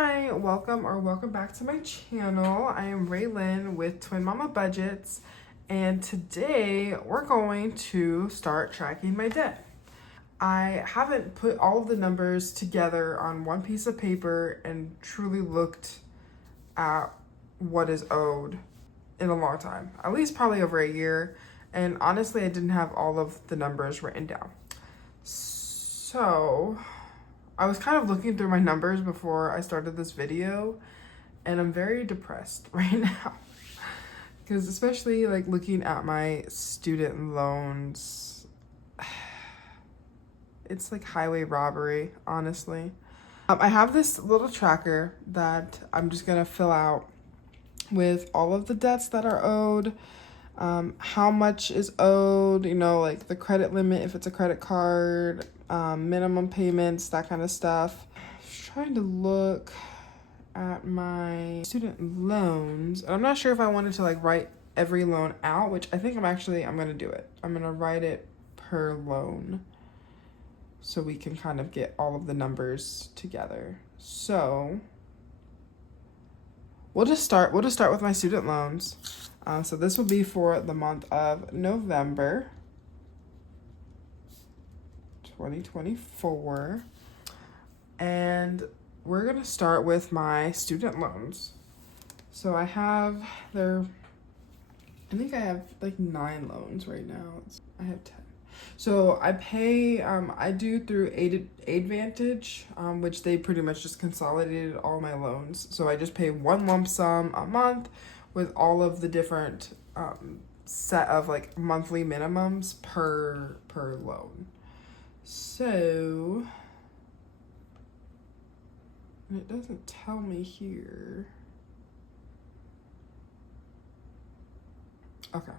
Hi, welcome back to my channel. I am Raelynn with Twin Mama Budgets, and today we're going to start tracking my debt. I haven't put all of the numbers together on one piece of paper and truly looked at what is owed in a long time, at least probably over a year, and honestly I didn't have all of the numbers written down. So I was kind of looking through my numbers before I started this video, and I'm very depressed right now. Because especially like looking at my student loans, it's like highway robbery, honestly. I have this little tracker that I'm just gonna fill out with all of the debts that are owed, how much is owed, like the credit limit if it's a credit card, minimum payments, that kind of stuff. I was trying to look at my student loans. I'm not sure if I wanted to like write every loan out, which I think I'm gonna do it. I'm gonna write it per loan so we can kind of get all of the numbers together. So we'll just start with my student loans. So this will be for the month of November 2024. And we're gonna start with my student loans. So I think I have like 9 loans right now. I have 10. So I pay, I do through Advantage, which they pretty much just consolidated all my loans. So I just pay one lump sum a month with all of the different set of like monthly minimums per loan. So it doesn't tell me here. Okay.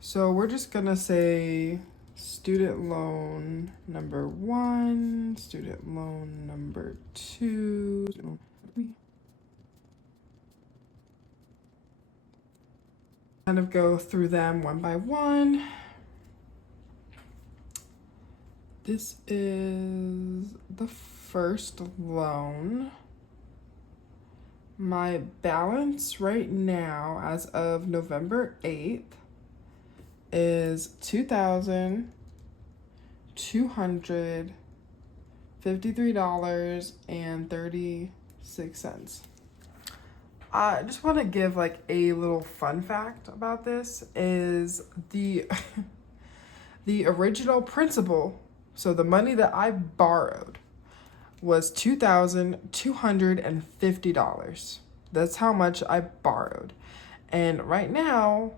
So we're just gonna say student loan number 1, student loan number 2, student loan number 3. Kind of go through them one by one. This is the first loan. My balance right now, as of November 8th, is $2,253.36. I just want to give like a little fun fact about this is the the original principal, so the money that I borrowed was $2,250. That's how much I borrowed. And right now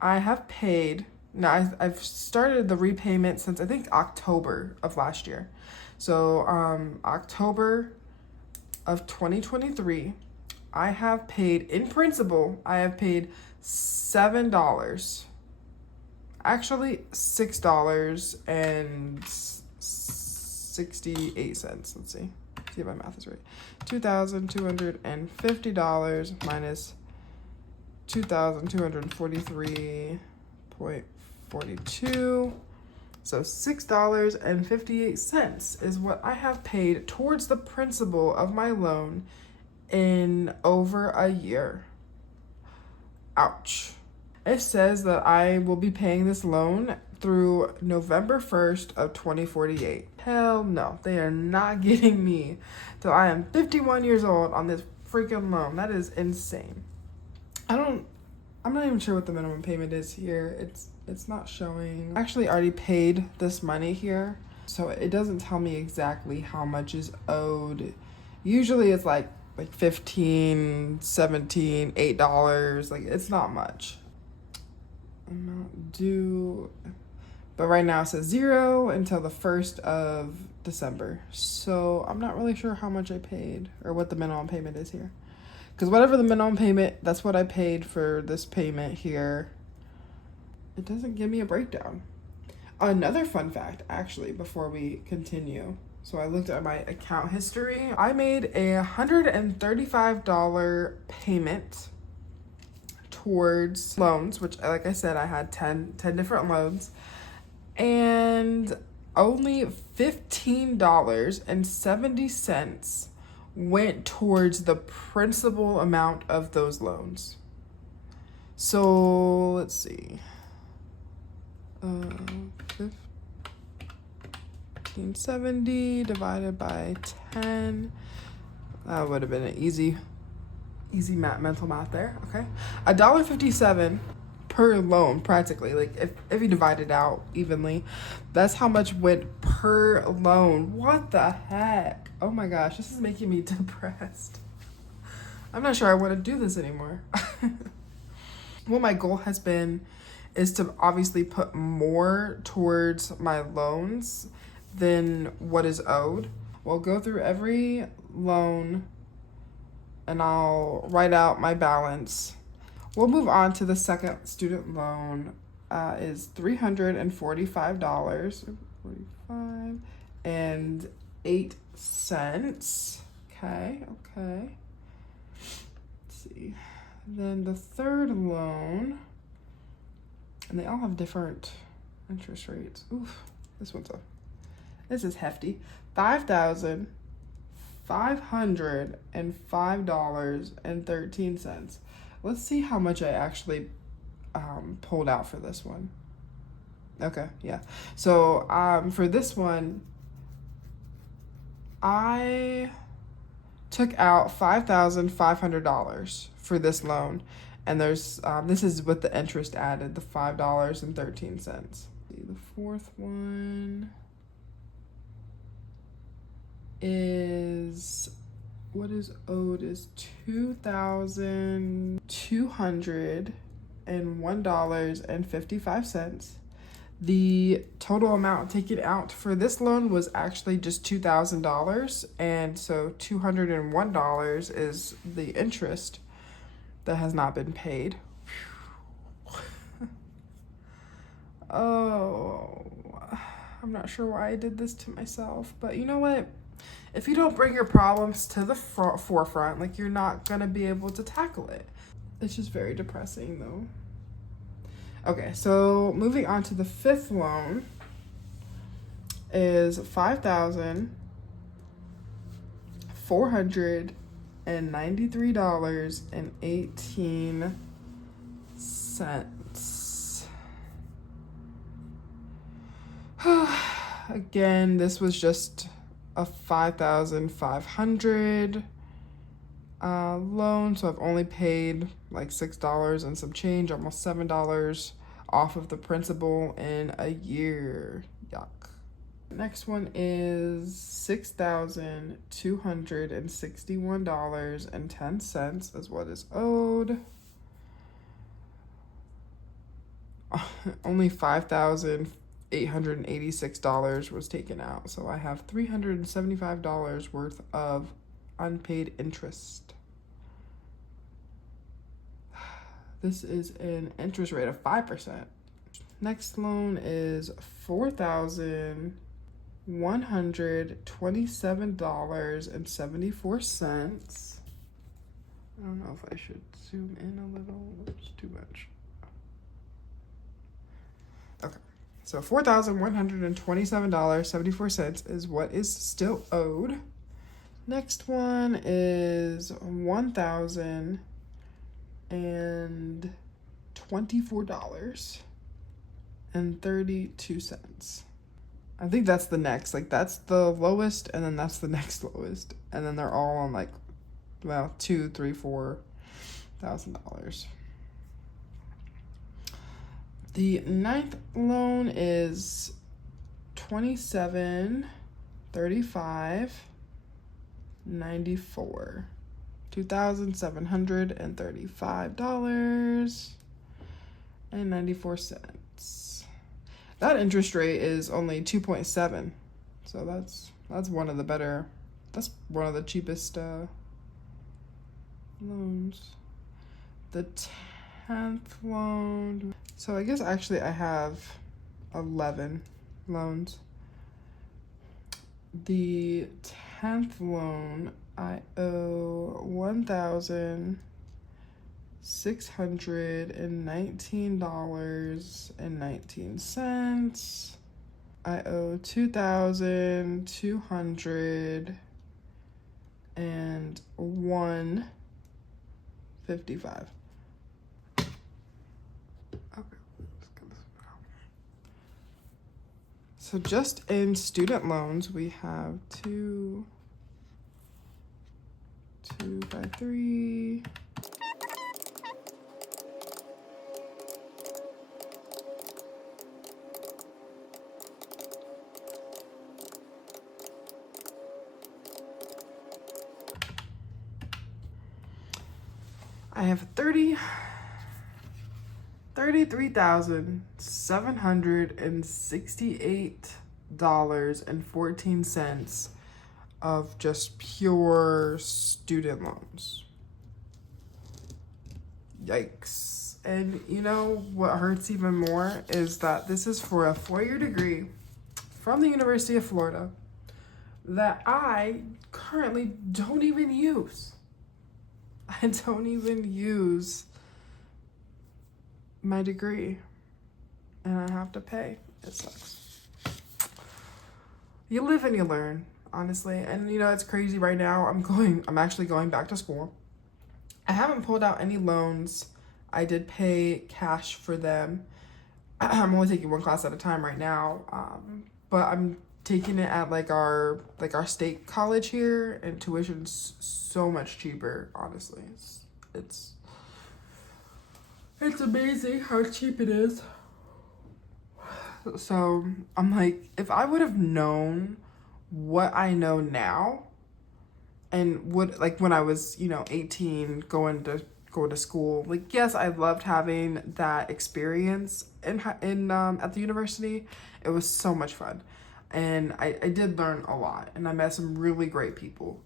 I have paid, I've started the repayment since I think October of last year. So October of 2023, I have paid, in principal, I have paid $7. Actually, $6.68. Let's see if my math is right. $2,250 minus 2,243.42. So $6.58 is what I have paid towards the principal of my loan in over a year. Ouch. It says that I will be paying this loan through November 1st of 2048. Hell no, they are not getting me till I am 51 years old on this freaking loan. That is insane. I'm not even sure what the minimum payment is here. It's not showing. I actually already paid this money here, so it doesn't tell me exactly how much is owed. Usually it's like $15, $17, $8. Like, it's not much. Amount due, but right now it says 0 until the 1st of December. So I'm not really sure how much I paid or what the minimum payment is here. Because whatever the minimum payment, that's what I paid for this payment here. It doesn't give me a breakdown. Another fun fact, actually, before we continue. So I looked at my account history. I made a $135 payment towards loans, which, like I said, I had 10 different loans, and only $15.70 went towards the principal amount of those loans. So let's see. 1570 divided by 10. That would have been an easy mental math there. Okay, $1.57 per loan, practically. Like if you divide it out evenly, that's how much went per loan. What the heck? Oh my gosh, this is making me depressed. I'm not sure I want to do this anymore. What my goal has been is to obviously put more towards my loans than what is owed. We'll go through every loan and I'll write out my balance. We'll move on to the second student loan. Is $345.08. Okay. Let's see. Then the third loan, and they all have different interest rates. Oof, this is hefty. $5,505.13. Let's see how much I actually pulled out for this one. Okay, yeah. So for this one, I took out $5,500 for this loan, and there's this is with the interest added, the $5.13. The fourth one is, what is owed is $2,201.55. The total amount taken out for this loan was actually just $2,000, and so $201 is the interest that has not been paid. Oh, I'm not sure why I did this to myself, but you know what? If you don't bring your problems to the forefront, like, you're not gonna be able to tackle it. It's just very depressing though. Okay, so moving on to the fifth loan is $5,493.18. Again, this was just a $5,500 loan, so I've only paid like $6 and some change, almost $7 off of the principal in a year. Yuck. Next one is $6,261.10 is what is owed. Only $5,886 was taken out, so I have $375 worth of unpaid interest. This is an interest rate of 5%. Next loan is $4,127.74. I don't know if I should zoom in a little. It's too much. Okay, so $4,127.74 is what is still owed. Next one is $1,024.32. I think that's the next, like, that's the lowest, and then that's the next lowest, and then they're all on like, well, $2,000, $3,000, $4,000. The ninth loan is $2735.94. $2,735.94. That interest rate is only 2.7, so that's one of the better. That's one of the cheapest loans. The 10th loan. So I guess actually I have 11 loans. The 10th loan, I owe $1,619.19. I owe $2,232.32. and 155. Okay. So just in student loans, we have 2 by 3. I have $33,768.14 of just pure student loans. Yikes. And you know what hurts even more is that this is for a 4-year degree from the University of Florida that I currently don't even use. I don't even use my degree, and I have to pay. It sucks. You live and you learn, honestly. And you know, it's crazy right now. I'm actually going back to school. I haven't pulled out any loans. I did pay cash for them. I'm only taking one class at a time right now. But I'm taking it at like our state college here, and tuition's so much cheaper, honestly. It's amazing how cheap it is. So I'm like, if I would have known what I know now, and would like when I was 18 going to school, like, yes, I loved having that experience in at the university. It was so much fun. And I did learn a lot, and I met some really great people.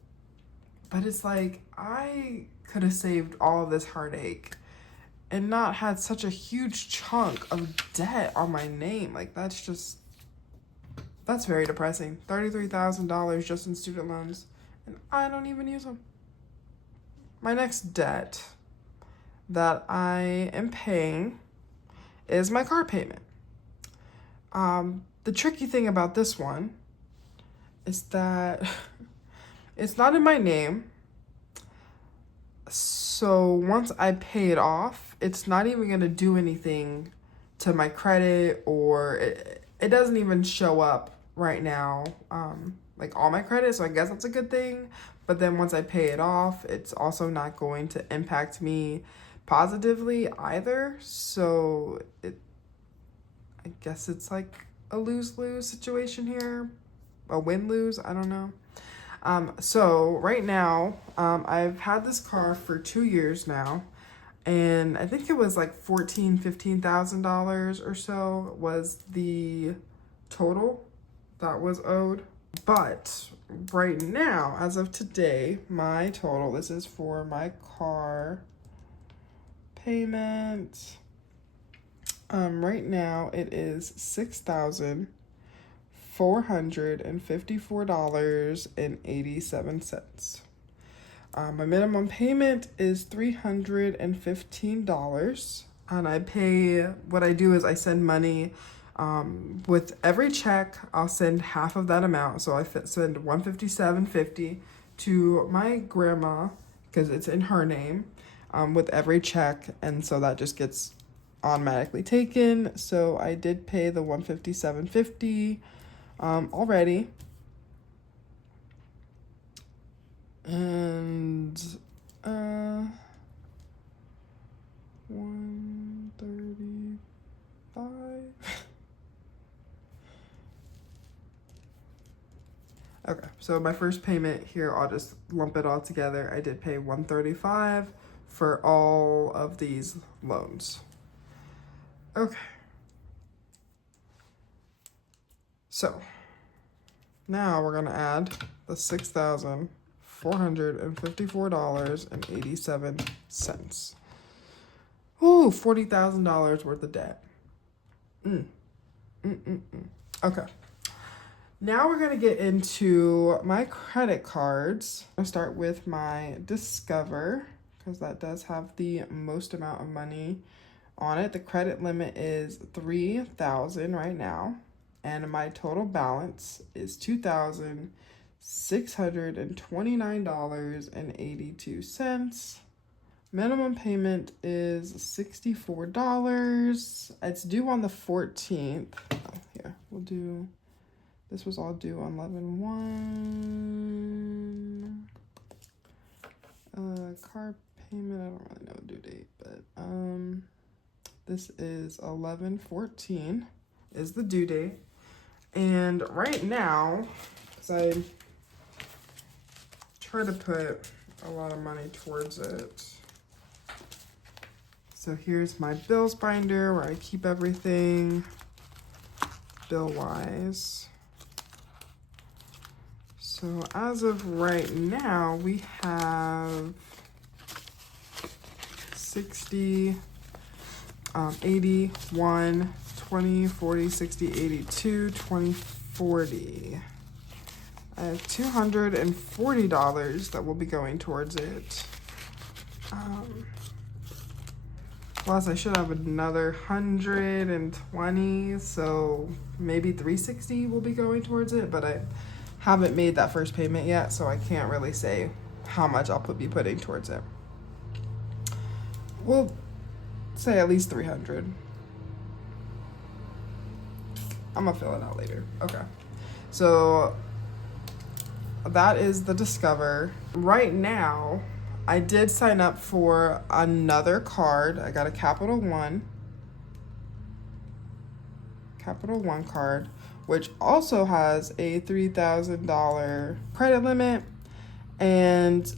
But it's like, I could have saved all of this heartache and not had such a huge chunk of debt on my name. Like, that's very depressing. $33,000 just in student loans, and I don't even use them. My next debt that I am paying is my car payment. The tricky thing about this one is that it's not in my name. So once I pay it off, it's not even going to do anything to my credit, or it doesn't even show up right now, like all my credit. So I guess that's a good thing. But then once I pay it off, it's also not going to impact me positively either. So I guess it's like a lose-lose situation here, a win-lose, I don't know. So right now, I've had this car for 2 years now, and I think it was like $15,000 or so was the total that was owed. But right now, as of today, my total, this is for my car payment. Right now it is $6,454.87. My minimum payment is $315, and what I do is I send money, with every check. I'll send half of that amount. So I send $157.50 to my grandma, because it's in her name, with every check. And so that just gets automatically taken. So I did pay the $157.50 already, and 135. Okay, so my first payment here, I'll just lump it all together. I did pay $135 for all of these loans. Okay. So now we're gonna add the $6,454.87. Ooh, $40,000 worth of debt. Okay. Now we're gonna get into my credit cards. I'll start with my Discover, because that does have the most amount of money on it. The credit limit is $3,000 right now, and my total balance is $2,600. $629.82. Minimum payment is $64. It's due on the 14th. Oh, here, we'll do, this was all due on 11/1. Car payment, I don't really know due date, but this is 11/14 is the due date. And right now, because I try to put a lot of money towards it. So here's my bills binder where I keep everything bill-wise. So as of right now, we have 60, 80, 1, 20, 40, 60, 82, 20, 40. I have $240 that will be going towards it. Plus I should have another 120, so maybe 360 will be going towards it, but I haven't made that first payment yet, so I can't really say how much I'll be putting towards it. We'll say at least 300. I'm gonna fill it out later. Okay, so that is the Discover. Right now, I did sign up for another card. I got a Capital One card, which also has a $3,000 credit limit. And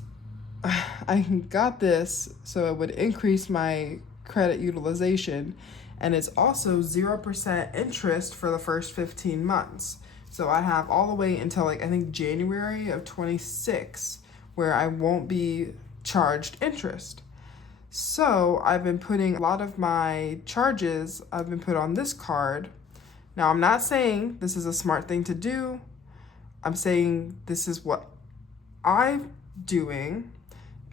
I got this so it would increase my credit utilization. And it's also 0% interest for the first 15 months. So I have all the way until I think January of 26 where I won't be charged interest. So I've been putting a lot of my charges, I've been put on this card. Now I'm not saying this is a smart thing to do. I'm saying this is what I'm doing.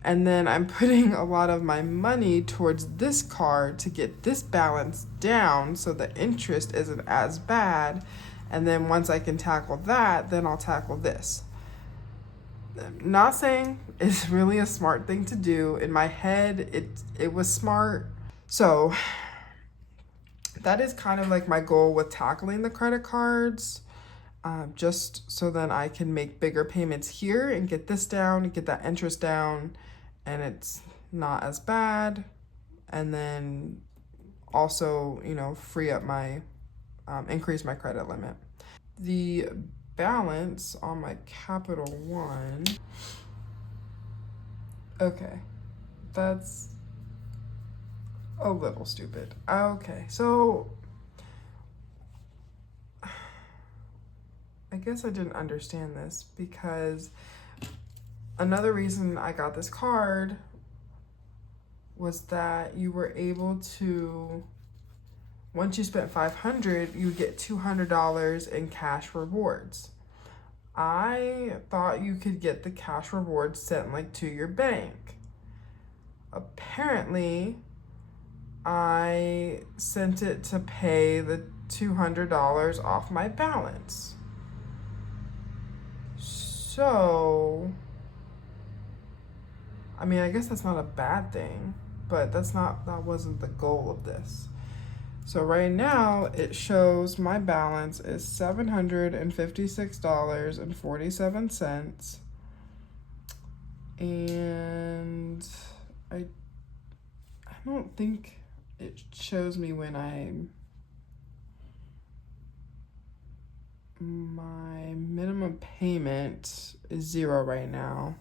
And then I'm putting a lot of my money towards this card to get this balance down so the interest isn't as bad. And then once I can tackle that, then I'll tackle this. I'm not saying it's really a smart thing to do. In my head, it was smart. So that is kind of like my goal with tackling the credit cards. Just so then I can make bigger payments here and get this down, and get that interest down, and it's not as bad. And then also, you know, free up my, increase my credit limit. The balance on my Capital One, okay, that's a little stupid. Okay, so I guess I didn't understand this, because another reason I got this card was that you were able to, once you spent $500, you get $200 in cash rewards. I thought you could get the cash rewards sent like to your bank. Apparently, I sent it to pay the $200 off my balance. So, I mean, I guess that's not a bad thing, but that wasn't the goal of this. So right now it shows my balance is $756.47. And I don't think it shows me when my minimum payment is 0 right now.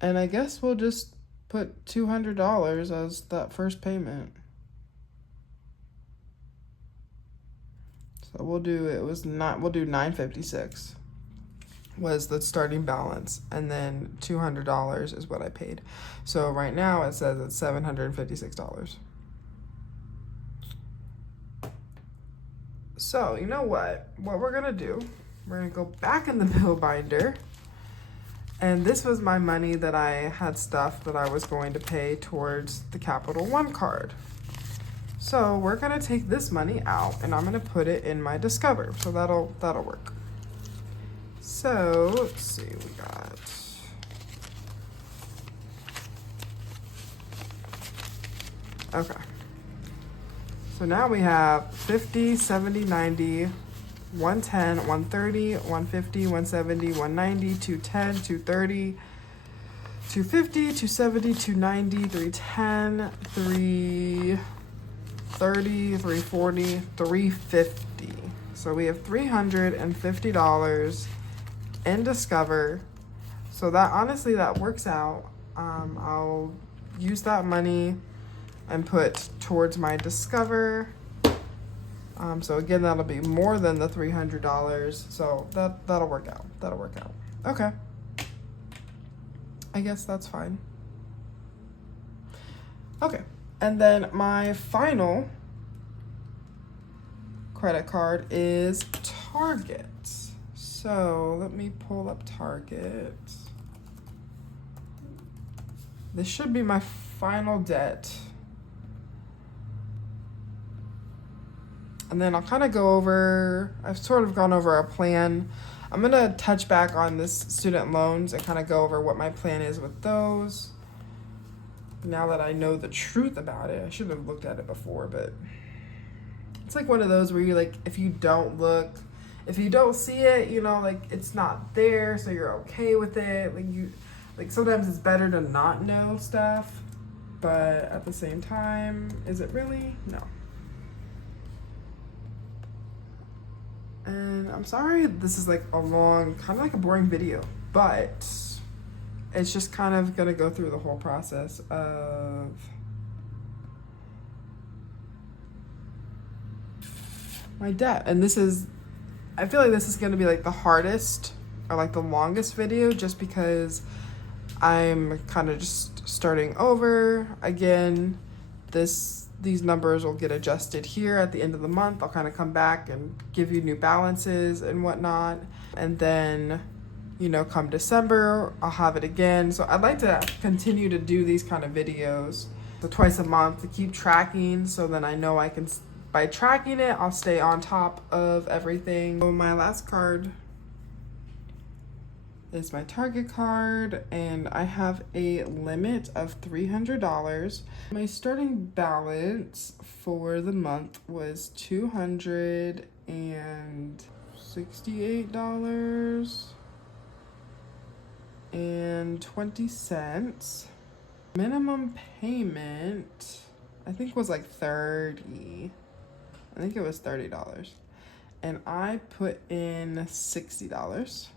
And I guess we'll just put $200 as that first payment. So we'll do $956 was the starting balance, and then $200 is what I paid. So right now it says it's $756. So you know what we're gonna do, we're gonna go back in the bill binder, and this was my money that I had stuff that I was going to pay towards the Capital One card. So we're gonna take this money out and I'm gonna put it in my Discover. So that'll work. So let's see, we got okay. So now we have 50, 70, 90, 110, 130, 150, 170, 190, 210, 230, 250, 270, 290, 310, 330, 340, 350. So we have $350 in Discover. So that honestly, that works out. I'll use that money and put towards my Discover. So again, that'll be more than the $300. So that'll work out. That'll work out. Okay. I guess that's fine. Okay. And then my final credit card is Target. So let me pull up Target. This should be my final debt. And then I'll kind of go over, I've sort of gone over our plan. I'm going to touch back on this student loans and kind of go over what my plan is with those. Now that I know the truth about it, I should have looked at it before, but it's like one of those where you like, if you don't look, if you don't see it, you know, like it's not there, so you're okay with it. Like sometimes it's better to not know stuff, but at the same time, is it really? No. And I'm sorry, this is like a long, kind of like a boring video, but it's just kind of gonna go through the whole process of my debt. And this is, I feel like this is gonna be like the hardest or like the longest video just because I'm kind of just starting over. Again, these numbers will get adjusted here at the end of the month. I'll kind of come back and give you new balances and whatnot. And then, you know, come December, I'll have it again. So I'd like to continue to do these kind of videos. So twice a month to keep tracking, so then I know I can, by tracking it, I'll stay on top of everything. So my last card is my Target card, and I have a limit of $300. My starting balance for the month was $268.20. Minimum payment, I think was like $30. I think it was $30. And I put in $60.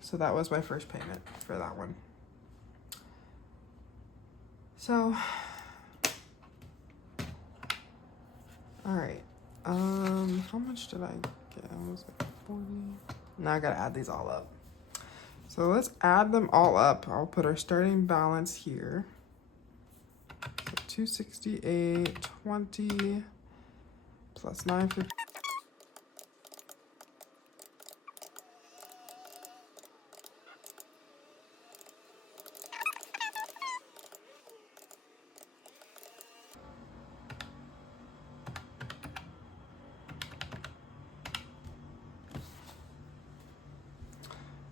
So that was my first payment for that one. So, all right. How much did I get? I was like 40. Now I gotta add these all up. So let's add them all up. I'll put our starting balance here. So 268.20 plus 950.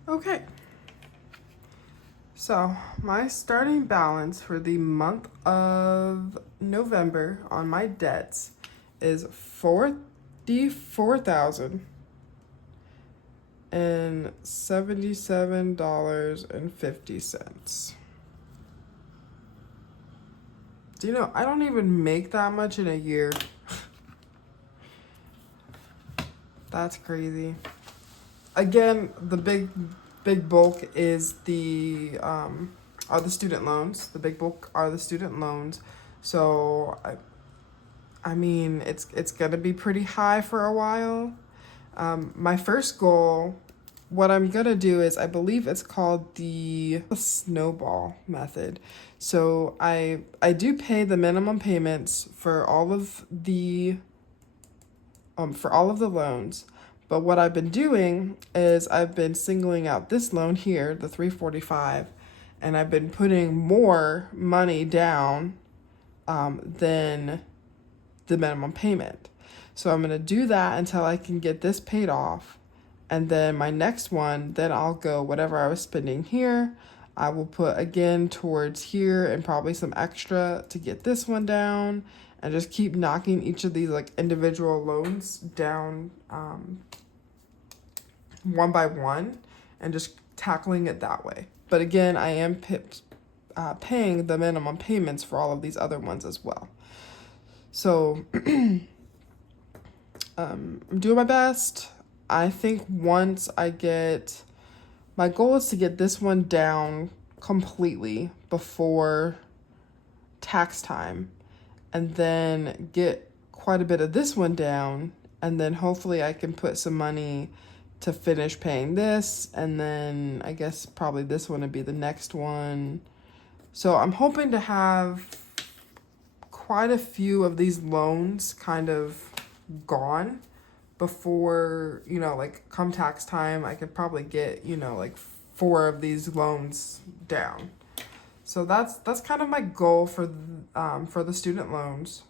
Okay, so my starting balance for the month of November on my debts is $44,077.50. Do you know, I don't even make that much in a year. That's crazy. Again, the big bulk is are the student loans. The big bulk are the student loans. So I mean, it's gonna be pretty high for a while. My first goal, what I'm gonna do is, I believe it's called the snowball method. So I do pay the minimum payments for all of the loans. But what I've been doing is I've been singling out this loan here, the $345, and I've been putting more money down than the minimum payment. So I'm going to do that until I can get this paid off. And then my next one, then I'll go whatever I was spending here, I will put again towards here and probably some extra to get this one down, and just keep knocking each of these like individual loans down one by one and just tackling it that way. But again, I am paying the minimum payments for all of these other ones as well. So I'm doing my best. I think once I get, my goal is to get this one down completely before tax time, and then get quite a bit of this one down, and then hopefully I can put some money to finish paying this, and then I guess probably this one would be the next one. So I'm hoping to have quite a few of these loans kind of gone before, you know, like come tax time, I could probably get, you know, like 4 of these loans down. So that's kind of my goal for the student loans.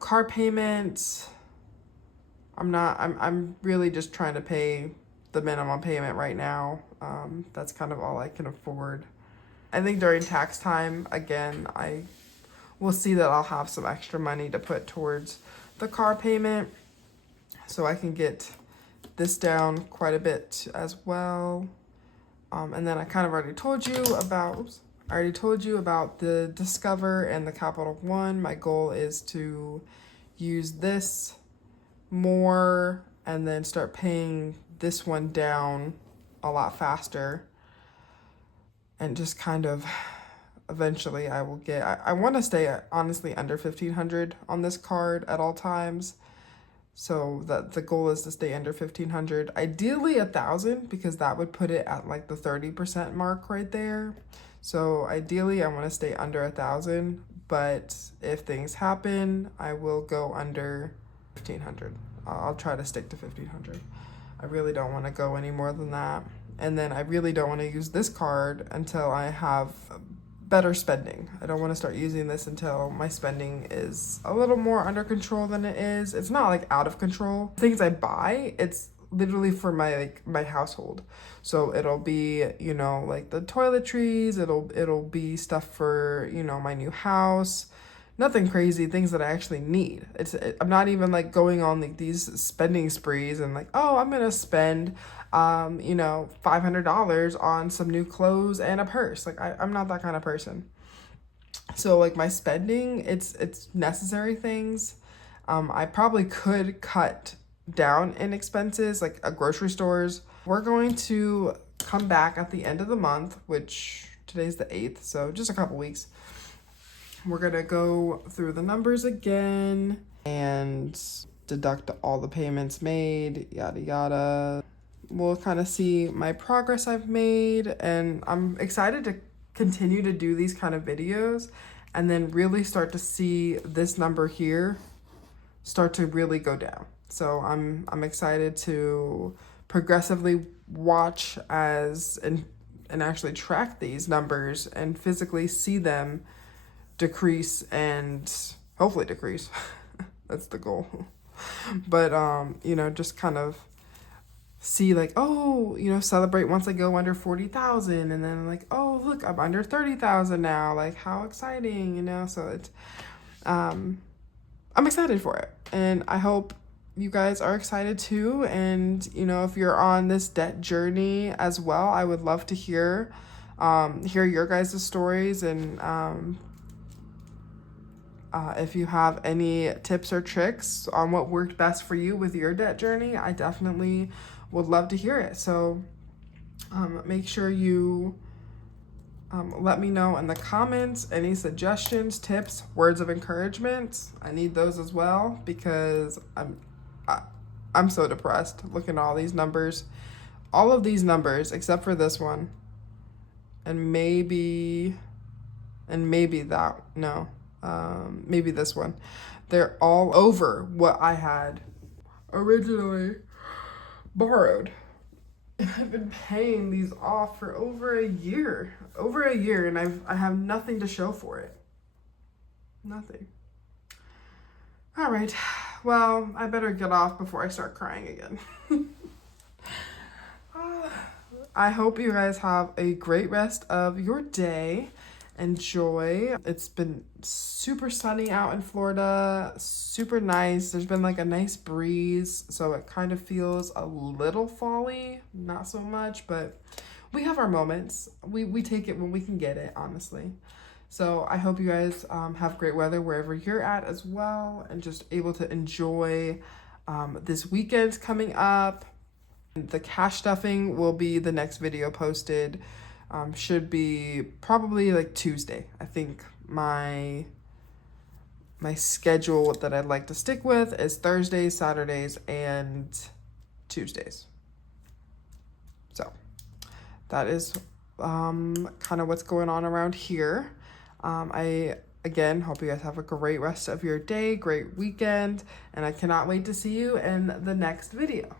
Car payments, I'm really just trying to pay the minimum payment right now. That's kind of all I can afford. I think during tax time, again, I will see that I'll have some extra money to put towards the car payment, so I can get this down quite a bit as well. And then I kind of already told you about, the Discover and the Capital One. My goal is to use this more and then start paying this one down a lot faster. And just kind of eventually I will get, I want to stay honestly under $1,500 on this card at all times. So that the goal is to stay under $1,500, ideally $1,000, because that would put it at like the 30% mark right there. So ideally I want to stay under $1,000, but if things happen, I will go under $1,500. I'll try to stick to $1,500. I really don't want to go any more than that. And then I really don't want to use this card until I have better spending. I don't want to start using this until my spending is a little more under control than it is. It's not like out of control. Things I buy, it's literally for my household. So it'll be, you know, like the toiletries, it'll be stuff for, you know, my new house. Nothing crazy, things that I actually need. I'm not even like going on like these spending sprees and like, oh, I'm gonna spend you know, $500 on some new clothes and a purse. Like I'm not that kind of person. So like my spending, it's necessary things. I probably could cut down in expenses, like grocery stores. We're going to come back at the end of the month, which today's the 8th, so just a couple weeks. We're gonna go through the numbers again and deduct all the payments made, yada yada. We'll kind of see my progress I've made, and I'm excited to continue to do these kind of videos and then really start to see this number here start to really go down. So I'm excited to progressively watch and actually track these numbers and physically see them decrease and hopefully decrease. That's the goal. But you know, just kind of see like, oh, you know, celebrate once I go under 40,000, and then like, oh, look, I'm under 30,000 now. Like, how exciting, you know? So it's, I'm excited for it, and I hope you guys are excited too. And you know, if you're on this debt journey as well, I would love to hear your guys' stories, and if you have any tips or tricks on what worked best for you with your debt journey, I definitely would love to hear it. So make sure you let me know in the comments any suggestions, tips, words of encouragement. I need those as well, because I'm so depressed looking at all these numbers. All of these numbers except for this one, and maybe that, no, maybe this one, they're all over what I had originally borrowed. I've been paying these off for over a year, and I have nothing to show for it. Nothing. All right. well, I better get off before I start crying again. I hope you guys have a great rest of your day. Enjoy. It's been super sunny out in Florida, super nice. There's been like a nice breeze, so it kind of feels a little fall-y, not so much, but we have our moments. We take it when we can get it, honestly. So I hope you guys have great weather wherever you're at as well, and just able to enjoy this weekend coming up. The cash stuffing will be the next video posted. Should be probably like Tuesday. I think my schedule that I'd like to stick with is Thursdays, Saturdays, and Tuesdays. So that is kind of what's going on around here. I again hope you guys have a great rest of your day, great weekend, and I cannot wait to see you in the next video.